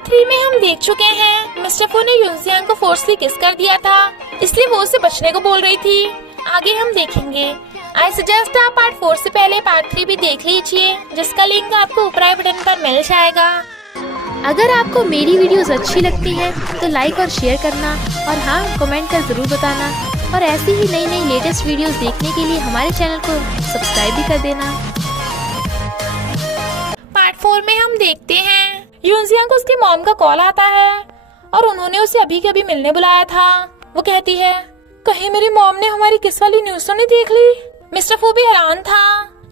Part 3 में हम देख चुके हैं मिस्टर फू ने यूनजियांग को फोर्सली किस कर दिया था, इसलिए वो उसे बचने को बोल रही थी। आगे हम देखेंगे। आई सजेस्ट आप पार्ट 4 से पहले पार्ट 3 भी देख लीजिए, जिसका लिंक आपको ऊपर आई बटन पर मिल जाएगा। अगर आपको मेरी वीडियोस अच्छी लगती है तो लाइक और शेयर करना, और हाँ, कमेंट कर जरूर बताना। और ऐसी ही नई नई लेटेस्ट वीडियोस देखने के लिए हमारे चैनल को सब्सक्राइब भी कर देना। पार्ट 4 में हम देखते हैं यूनजियांग को उसकी मॉम का कॉल आता है और उन्होंने उसे अभी कभी मिलने बुलाया था। वो कहती है, कहीं मेरी मॉम ने हमारी किस वाली न्यूज़ तो नहीं देख ली। मिस्टर फू भी हैरान था।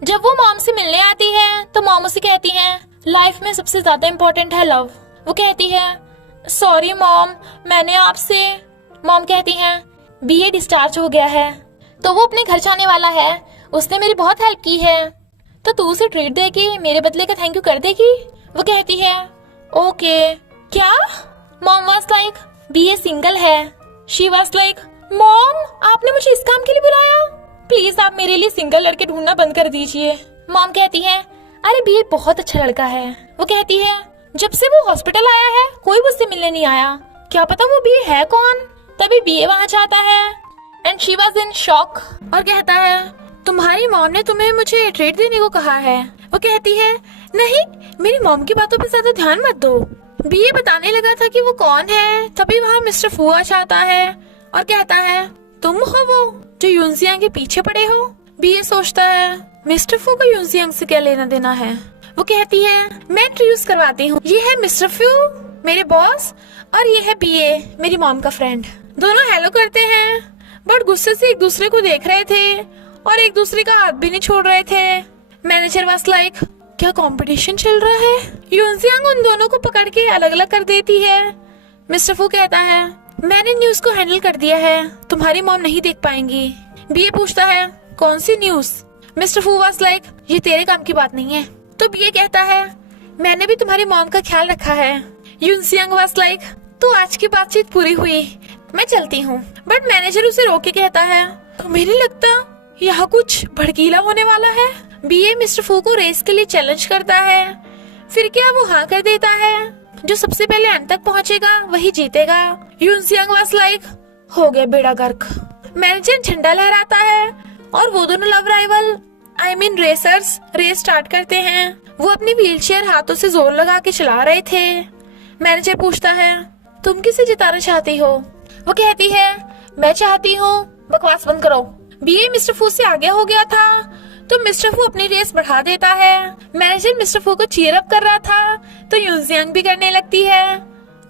जब वो मॉम से मिलने आती है तो मॉम उसे कहती है, लाइफ में सबसे ज्यादा इम्पोर्टेंट है लव। वो कहती है, सॉरी मॉम, मैंने आपसे। मॉम कहती है, बीए डिस्चार्ज हो गया है तो वो अपने घर जाने वाला है। उसने मेरी बहुत हेल्प की है, तो तू उसे ट्रीट देगी, मेरे बदले का थैंक यू कर देगी। वो कहती है, ओके। क्या? Mom was like, BA single है। शी वाज लाइक, मॉम आपने मुझे इस काम के लिए बुलाया, प्लीज आप मेरे लिए सिंगल लड़के ढूंढना बंद कर दीजिए। मॉम कहती है, अरे बीए बहुत अच्छा लड़का है। वो कहती है, जब से वो हॉस्पिटल आया है कोई मुझसे मिलने नहीं आया, क्या पता वो बीए है कौन। तभी बीए वहाँ जाता है and she was in shock और कहता है, तुम्हारी मॉम ने तुम्हें मुझे ट्रीट देने को कहा है। वो कहती है, नहीं, मेरी मॉम की बातों पे ज्यादा ध्यान मत दो। बीए बताने लगा था कि वो कौन है, तभी वहाँ मिस्टर फू आ जाता है और कहता है, तुम हो वो जो यूनजियांग के पीछे पड़े हो। बीए सोचता है, मिस्टर फू को यूनजियांग से क्या लेना देना है। वो कहती है, मैं इंट्रोड्यूस करवाती हूँ, ये है मिस्टर फू मेरे बॉस, और ये है बीए मेरी मॉम का फ्रेंड। दोनों हेलो करते हैं बट गुस्से से एक दूसरे को देख रहे थे और एक दूसरे का हाथ भी नहीं छोड़ रहे थे। मैनेजर वाज लाइक, क्या कंपटीशन चल रहा है। यूनजियांग उन दोनों को पकड़ के अलग अलग कर देती है। मिस्टर फू कहता है, मैंने न्यूज को हैंडल कर दिया है, तुम्हारी मॉम नहीं देख पाएंगी। बीए पूछता है, कौन सी न्यूज। मिस्टर फू वाज लाइक, ये तेरे काम की बात नहीं है। तो बीए कहता है, मैंने भी तुम्हारी मॉम का ख्याल रखा है। यूनजियांग वाज लाइक, तो आज की बातचीत पूरी हुई, मैं चलती हूँ। बट मैनेजर उसे रोक के कहता है, तो मेरे लगता यहाँ कुछ भड़कीला होने वाला है। बीए मिस्टर फू को रेस के लिए चैलेंज करता है। फिर क्या वो हाँ कर देता है, जो सबसे पहले अंत तक पहुँचेगा वही जीतेगा। यूनजियांग वाज लाइक, हो गया बेड़ा गर्क। मैनेजर झंडा लहराता है और वो दोनों love rival racers race start करते हैं। वो अपनी व्हीलचेयर हाथों से जोर लगा के चला रहे थे। मैनेजर पूछता है, तुम किसे जिताना चाहती हो। वो कहती है, मैं चाहती हूँ, बकवास बंद करो। बीए मिस्टर फू से आगे हो गया था तो मिस्टर फू अपनी रेस बढ़ा देता है। मैनेजर मिस्टर फू को चीयर अप कर रहा था तो यूनजियांग भी करने लगती है।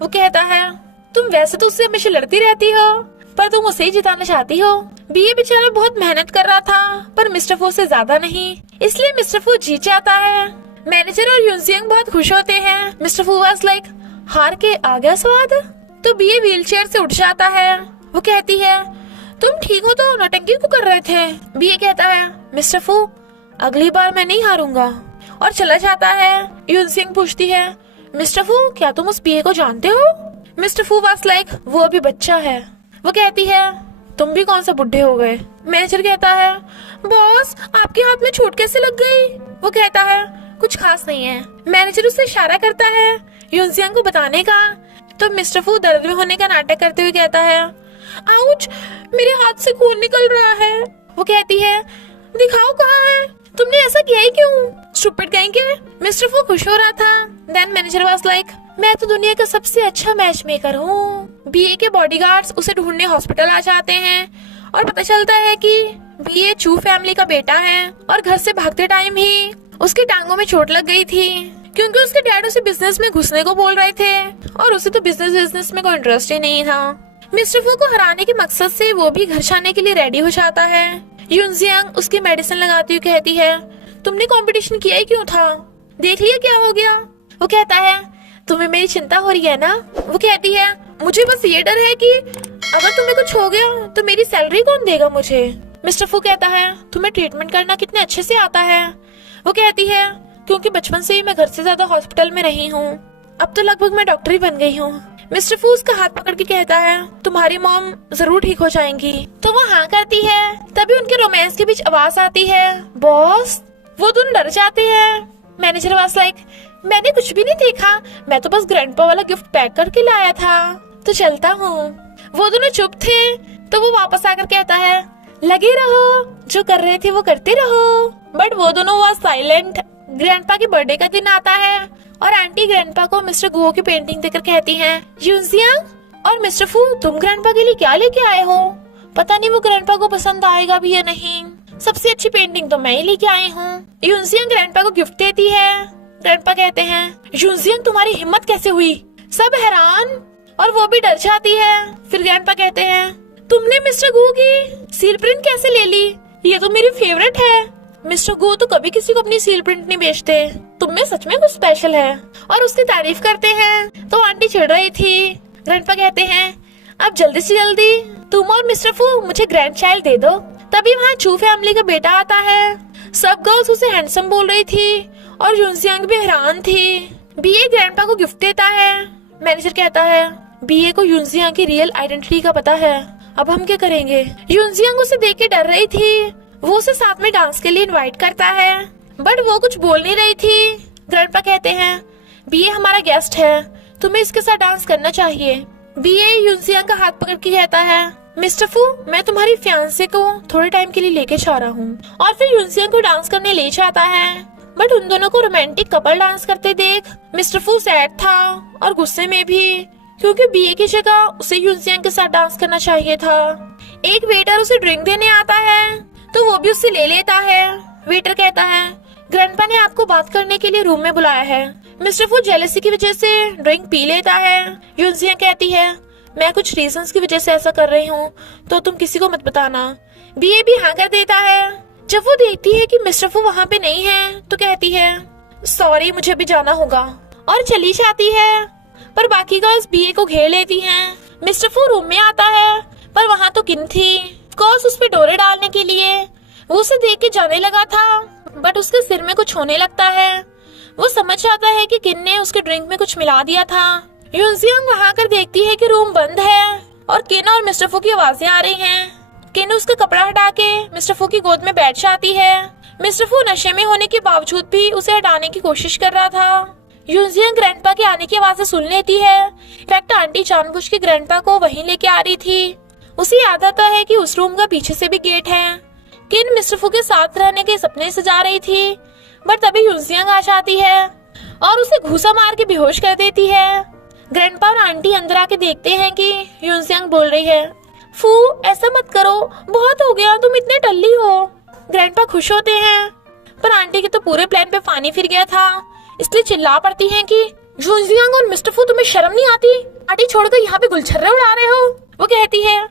वो कहता है, तुम वैसे तो उससे हमेशा लड़ती रहती हो, पर तुम उसे ही जिताना चाहती हो। बीए बेचारा बहुत मेहनत कर रहा था पर मिस्टर फू से ज्यादा नहीं, इसलिए मिस्टर फू जीत जाता है। मैनेजर और यूनजियांग बहुत खुश होते हैं। मिस्टर फू वाज लाइक, हार के आ गया स्वाद। तो बीए व्हीलचेयर से उठ जाता है। वो कहती है, तुम ठीक हो तो नौटंकी क्यों कर रहे थे। बीए कहता है, मिस्टर फू अगली बार मैं नहीं हारूंगा, और चला जाता है। यूनजियांग पूछती है, मिस्टर फू क्या तुम उस बीए को जानते हो। मिस्टर फू वाज लाइक, वो अभी बच्चा है। वो कहती है, तुम भी कौन सा बुढ़े हो गए। मैनेजर कहता है, बॉस आपके हाथ में चोट कैसे लग गई। वो कहता है, कुछ खास नहीं है। मैनेजर उसे इशारा करता है यूनजियांग को बताने का, तो मिस्टर फू दर्द में होने का नाटक करते हुए कहता है, आउच, मेरे हाथ से खून निकल रहा है। वो कहती है, दिखाओ कहाँ है, तुमने ऐसा किया ही क्यों, स्टूपिड कहेंगे। मिस्टर फू खुश हो रहा था। देन मैनेजर वाज लाइक, मैं तो दुनिया का सबसे अच्छा मैच मेकर हूँ। बीए के बॉडीगार्ड्स उसे ढूंढने हॉस्पिटल आ जाते हैं और पता चलता है कि बीए चू फैमिली का बेटा है और घर से भागते टाइम ही उसकी टांगों में चोट लग गई थी, क्योंकि उसके डैड उसे बिजनेस में घुसने को बोल रहे थे और उसे तो बिजनेस में कोई इंटरेस्ट ही नहीं था। मिस्टर फू को हराने के मकसद से वो भी घर जाने के लिए रेडी हो जाता है। यूनजियांग उसकी मेडिसिन लगाती हुई कहती है, तुमने कंपटीशन किया ही क्यों था, देख लिया क्या हो गया। वो कहता है, तुम्हें मेरी चिंता हो रही है ना। वो कहती है, मुझे बस ये डर है कि अगर तुम्हें कुछ हो गया तो मेरी सैलरी कौन देगा मुझे। मिस्टर फू कहता है, तुम्हें ट्रीटमेंट करना कितने अच्छे से आता है। वो कहती है, क्योंकि बचपन से ही मैं घर से ज्यादा हॉस्पिटल में रही हूँ, अब तो लगभग मैं डॉक्टर ही बन गई हूँ। मिस्टर फू उसका हाथ पकड़ के कहता है, तुम्हारी मॉम जरूर ठीक हो जाएंगी। तो वो हाँ करती है। तभी उनके रोमांस के बीच आवाज आती है, बॉस। वो दोनों डर जाते हैं। मैनेजर वाज लाइक, मैंने कुछ भी नहीं देखा, मैं तो बस ग्रैंडपा वाला गिफ्ट पैक करके लाया था, तो चलता हूँ। वो दोनों चुप थे, तो वो वापस आकर कहता है, लगे रहो, जो कर रहे थे वो करते रहो। बट वो दोनों हुआ साइलेंट। ग्रैंडपा के बर्थडे का दिन आता है और आंटी ग्रैंडपा को मिस्टर गुओ की पेंटिंग देकर कहती हैं, यूजियांग और मिस्टर फू, तुम ग्रैंडपा के लिए क्या लेके आए हो? पता नहीं वो ग्रैंडपा को पसंद आएगा भी या नहीं। सबसे अच्छी पेंटिंग तो मैं ही लेके आई हूँ। यूजियांग ग्रैंडपा को गिफ्ट देती है। ग्रैंडपा कहते हैं, यूजियांग तुम्हारी हिम्मत कैसे हुई? सब हैरान और वो भी डर जाती है। फिर ग्रैंडपा कहते हैं, तुमने मिस्टर गू की सील प्रिंट कैसे ले ली? ये तो मेरी फेवरेट है। मिस्टर गू तो कभी किसी को अपनी सील प्रिंट नहीं बेचते, तुम में सच में कुछ स्पेशल है। और उसकी तारीफ करते हैं तो आंटी चिढ़ रही थी। ग्रैंडपा कहते हैं, अब जल्दी से जल्दी तुम और मिस्टर फू मुझे ग्रैंड चाइल्ड दे दो। तभी वहाँ चू फैमिली का बेटा आता है। सब गर्ल्स उसे हैंडसम बोल रही थी और यूजियांग भी हैरान थी। बीए ग्रैंडपा को गिफ्ट देता है। मैनेजर कहता है, बीए को यूजियांग की रियल आइडेंटिटी का पता है, अब हम क्या करेंगे? यूजियांग उसे देख के डर रही थी। वो उसे साथ में डांस के लिए इनवाइट करता है, बट वो कुछ बोल नहीं रही थी। ग्रैंडपा कहते हैं, बीए हमारा गेस्ट है, तुम्हें इसके साथ डांस करना चाहिए। बीए यूजियांग का हाथ पकड़ के कहता है, मिस्टर फू, मैं तुम्हारी फियांसे को थोड़े टाइम के लिए लेके जा रहा हूँ। और फिर यूजियांग को डांस करने ले जाता है। बट उन दोनों को रोमांटिक कपल डांस करते देख मिस्टर फू सैड था और गुस्से में भी, क्योंकि बीए की जगह उसे यूजियांग के साथ डांस करना चाहिए था। एक वेटर उसे ड्रिंक देने आता है तो वो भी उससे ले लेता है। वेटर कहता है, ग्रैंडपा ने आपको बात करने के लिए रूम में बुलाया है। मिस्टर फू जेलसी की वजह से ड्रिंक पी लेता है। यूजियांग कहती है, मैं कुछ रीजंस की वजह से ऐसा कर रही हूँ, तो तुम किसी को मत बताना। बीए भी हाँ कर देता है। जब वो देखती है कि मिस्टर फू वहाँ पे नहीं है तो कहती है, सॉरी, मुझे भी जाना होगा, और चली जाती है। पर बाकी गर्ल्स बीए को घेर लेती हैं। मिस्टर फू रूम में आता है पर वहाँ तो किन थी, कोर्स उस पे डोरे डालने के लिए। वो उसे देख के जाने लगा था, बट उसके सिर में कुछ होने लगता है। वो समझ जाता है कि किन ने उसके ड्रिंक में कुछ मिला दिया था। यूजियांग वहाँ आकर देखती है कि रूम बंद है और किन और मिस्टर फू की आवाजें आ रही हैं। किन उसका कपड़ा हटा के मिस्टर फू की गोद में बैठ जाती है। मिस्टर फू नशे में होने के बावजूद भी उसे हटाने की कोशिश कर रहा था। यूजियांग ग्रैंडपा के आने की आवाजें सुन लेती है। इनफैक्ट आंटी जानबूझ के ग्रैंडपा को वहीं लेके आ रही थी। उसे याद आता है कि उस रूम का पीछे से भी गेट है। किन मिस्टर फू के साथ रहने के सपने सजा रही थी, बट तभी यूजियांग आ जाती है और उसे घूसा मार के बेहोश कर देती है। ग्रैंडपा और आंटी अंदर आके देखते हैं कि यूजियांग बोल रही है, फू ऐसा मत करो, बहुत हो गया, तुम इतने टल्ली हो। ग्रैंडपा खुश होते हैं, पर आंटी के तो पूरे प्लान पे पानी फिर गया था, इसलिए चिल्ला पड़ती हैं कि यूजियांग और मिस्टर फू, तुम्हें शर्म नहीं आती? आंटी छोड़कर यहाँ पे गुलछर्रे उड़ा रहे हो। वो कहती है,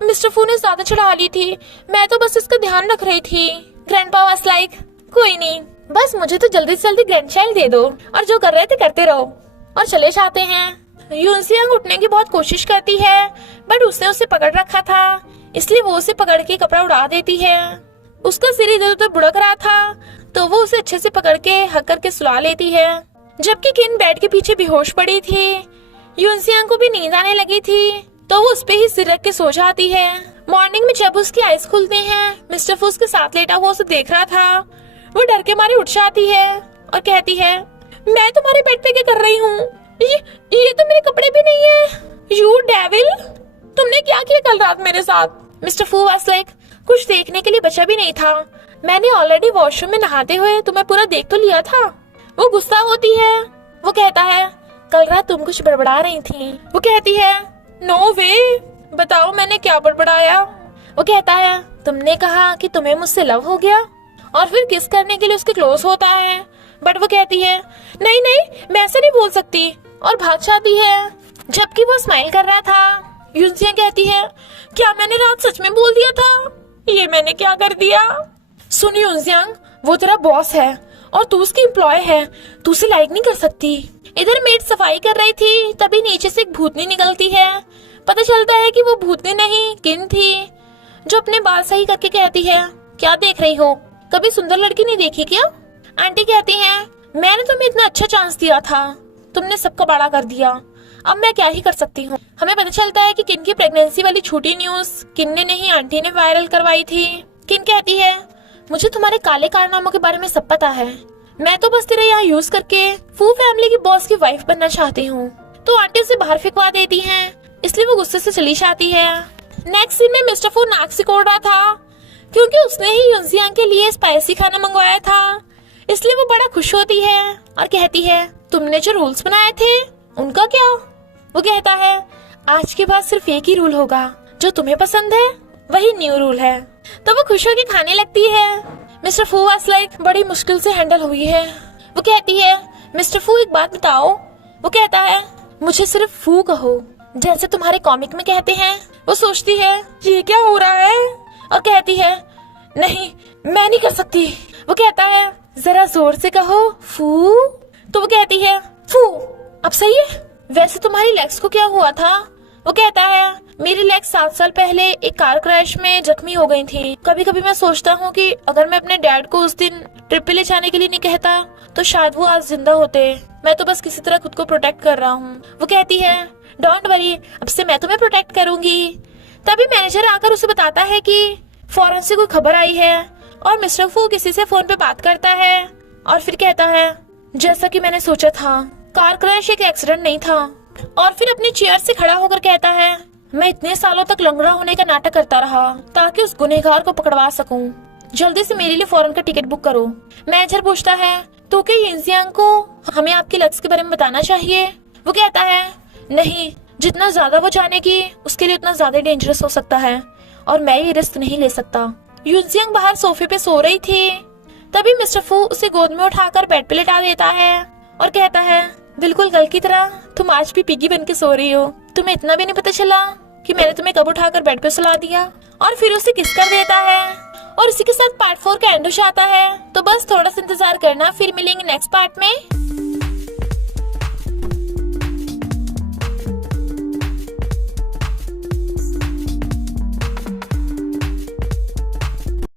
मिस्टर फू ने ज्यादा चढ़ा ली थी, मैं तो बस इसका ध्यान रख रही थी। ग्रैंडपा वाज लाइक, कोई नहीं, बस मुझे तो जल्दी से जल्दी ग्रैंड चाइल्ड दे दो और जो कर रहे थे करते रहो। और चले जाते हैं। यूजियांग उठने की बहुत कोशिश करती है, बट उसने उसे पकड़ रखा था, इसलिए वो उसे पकड़ के कपड़ा उड़ा देती है। उसका सिर इधर उधर बुड़क रहा था, तो वो उसे अच्छे से पकड़ के हक करके सुला लेती है। जबकि किन बेड के पीछे बेहोश पड़ी थी। यूजियांग को भी नींद आने लगी थी, तो वो उस पे ही सिर रख के सो जाती है। मॉर्निंग में जब उसकी आईज खुलती हैं, मिस्टर फू उसके साथ लेटा हुआ उसे देख रहा था। वो डर के मारे उठ जाती है और कहती है, मैं तुम्हारे बेड पे क्या कर रही हूँ? ये तो मेरे कपड़े भी नहीं है। यू डेविल, तुमने क्या किया कल रात मेरे साथ? मिस्टर फू वाज लाइक, कुछ देखने के लिए बचा भी नहीं था, मैंने ऑलरेडी वॉशरूम में नहाते हुए तुम्हें पूरा देख तो लिया था। वो गुस्सा होती है। वो कहता है, कल रात तुम कुछ बड़बड़ा रही थी। वो कहती है, नो वे, बताओ मैंने क्या बड़बड़ाया? वो कहता है, तुमने कहा कि तुम्हें मुझसे लव हो गया और फिर किस करने के लिए उसके क्लोज होता है। बट वो कहती है, नहीं नहीं, मैं ऐसे नहीं बोल सकती, और भाग जाती है। जबकि वो स्माइल कर रहा था। यूजियांग कहती है, क्या मैंने रात सच में बोल दिया था? ये मैंने क्या कर दिया? सुन यूजियांग, वो तेरा बॉस है और तू उसकी एम्प्लॉय है, तू उसे लाइक नहीं कर सकती। इधर मेड सफाई कर रही थी, तभी नीचे से एक भूतनी निकलती है। पता चलता है कि वो भूतनी नहीं, किन थी, जो अपने बाल सही करके कहती है, क्या देख रही हो, कभी सुंदर लड़की नहीं देखी क्या? आंटी कहती हैं, मैंने तुम्हें इतना अच्छा चांस दिया था, तुमने सबका बड़ा कर दिया, अब मैं क्या ही कर सकती हूँ। हमें पता चलता है कि किन की प्रेगनेंसी वाली छोटी न्यूज किन ने नहीं, आंटी ने वायरल करवाई थी। किन कहती है, मुझे तुम्हारे काले कारनामों के बारे में सब पता है, मैं तो बस तेरा यहाँ यूज करके फू फैमिली की बॉस की वाइफ बनना चाहती हूँ। तो आंटी उसे बाहर फेंकवा देती हैं, इसलिए वो गुस्से से चली जाती है। नेक्स्ट सीन में मिस्टर फू नाक सिकोड़ रहा था क्योंकि उसने ही यूनजियांग के लिए स्पाइसी खाना मंगवाया था, इसलिए वो बड़ा खुश होती है और कहती है तुमने जो रूल्स बनाए थे उनका क्या? वो कहता है आज के बाद सिर्फ एक ही रूल होगा, जो तुम्हें पसंद है वही न्यू रूल है। तो वो खुश होकर खाने लगती है। मिस्टर फू वाज लाइक बड़ी मुश्किल से हैंडल हुई है। वो कहती है मिस्टर फू एक बात बताओ। वो कहता है मुझे सिर्फ फू कहो, जैसे तुम्हारे कॉमिक में कहते हैं। वो सोचती है ये क्या हो रहा है और कहती है नहीं मैं नहीं कर सकती। वो कहता है जरा जोर से कहो फू। तो वो कहती है फू अब सही है। वैसे तुम्हारी लेग्स को क्या हुआ था? वो कहता है मेरी लेग्स 7 साल पहले एक कार क्रैश में जख्मी हो गई थी। कभी कभी मैं सोचता हूँ कि अगर मैं अपने डैड को उस दिन ट्रिप पे ले जाने के लिए नहीं कहता तो शायद वो आज जिंदा होते। मैं तो बस किसी तरह खुद को प्रोटेक्ट कर रहा हूँ। वो कहती है डोंट वरी, अब से मैं तुम्हें प्रोटेक्ट करूंगी। तभी मैनेजर आकर उसे बताता है कि फॉरेन से कोई खबर आई है और मिस्टर फू किसी से फोन पे बात करता है और फिर कहता है जैसा कि मैंने सोचा था, कार क्रैश एक एक्सीडेंट नहीं था। और फिर अपनी चेयर से खड़ा होकर कहता है मैं इतने सालों तक लंगड़ा होने का नाटक करता रहा ताकि उस गुनहगार को पकड़वा सकूं। जल्दी से मेरे लिए फॉरेन का टिकट बुक करो। मैनेजर पूछता है तो क्या यूनजियांग को हमें आपकी लक्ष्य के बारे में बताना चाहिए? वो कहता है नहीं, जितना ज्यादा वो जानेगी उसके लिए उतना ज्यादा डेंजरस हो सकता है और मैं ये रिस्क नहीं ले सकता। यूनजियांग बाहर सोफे पे सो रही थी। तभी मिस्टर फू उसे गोद में उठाकर बेड पे लेटा देता है और कहता है बिल्कुल कल की तरह तुम आज भी पिगी बन के सो रही हो। तुम्हें इतना भी नहीं पता चला कि मैंने तुम्हें कब उठाकर बेड पे सुला दिया। और फिर उसे किस कर देता है और इसी के साथ पार्ट 4 का एंड हो जाता है। तो बस थोड़ा सा इंतजार करना, फिर मिलेंगे नेक्स्ट पार्ट में।